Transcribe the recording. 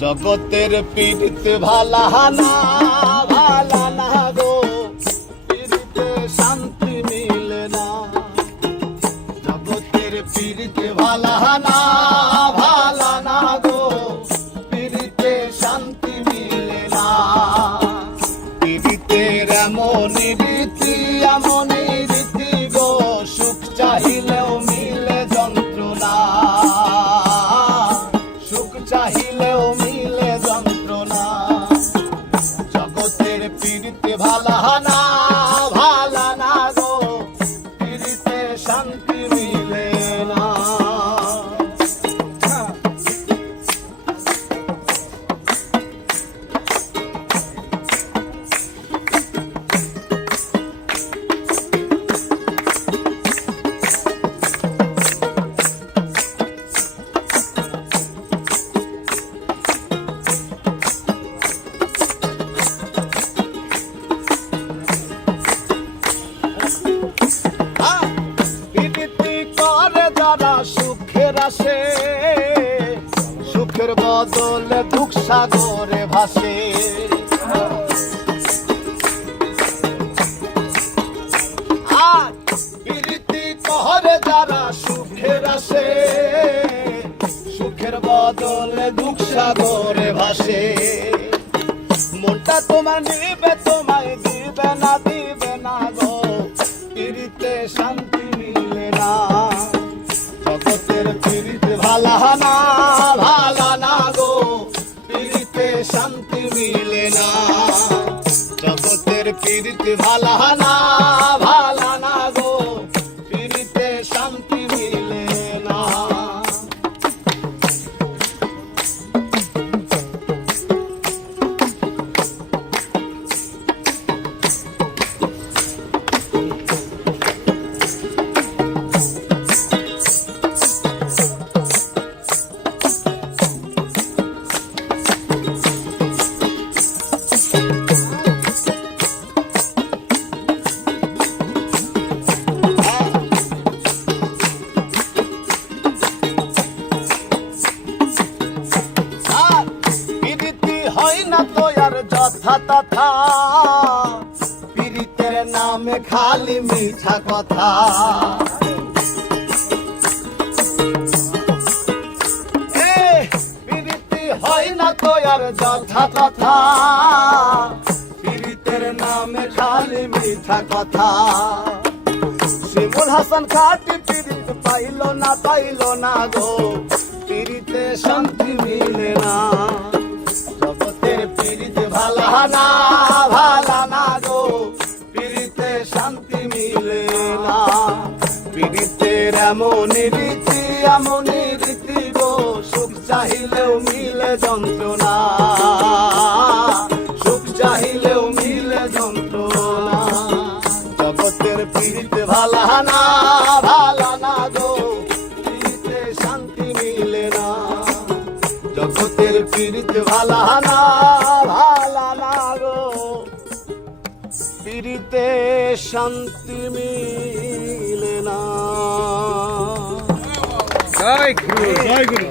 জগতের পীড়িত ভালা না ভালা না গো, পীড়িতে শান্তি মিলে না। জগতের পীড়িত ভালা না ভালা না গো, পীড়িতে শান্তি মিলে না। পীড়িতের এমন রীতি এমন রীতি গো, সুখ চাহিলেও মিলে যন্ত্রণা, সুখ চাহিলেও মিলে যন্ত্রণা। জগতের পীড়িতে ভালা না ভালা না গো, পীড়িতে শান্তি মিলে না। সুখের আসে, সুখের বদলে দুঃখ সাগরে ভাসে। আর প্রীতি করে যারা সুখের আসে, সুখের বদলে দুঃখ সাগরে ভাসে। মনটা তোমার নিবে তোমায় দিবে না গো, প্রীতিতে শান্তি মিলে না। জগতের পীড়িতে ভালা না ভালা না গো, পীড়িতে শান্তি মিলে না। জগতের পীড়িতে ভালা না ভালা না গো, পীড়িতে শান্তি মিলে না। হয় না তো আর যথা তথা, পীড়িতের নামে খালি মিঠা কথা। পীড়িতি হয় না তো আর যথা তথা, পীড়িতের নামে খালি মিঠা কথা। শিমুল হাসান খাটি পীড়িত পাইল না গো, পীড়িতে শান্তি মিলে না। জগতের পীড়িতে ভালা না ভালা না গো, পীড়িতে শান্তি মিলে না। পীড়িতের এমন রীতি গো, সুখ চাহিলেও মিলে যন্ত্রণা, সুখ চাহিলেও মিলে যন্ত্রণা। জগতের পীড়িতে ভালা না ভালা না গো, পীড়িতে শান্তি মিলে না। জগতের পীড়িতে ভালা না ভালা না গো, পীড়িতে শান্তি মিলে না। জয় গুরু, জয় গুরু।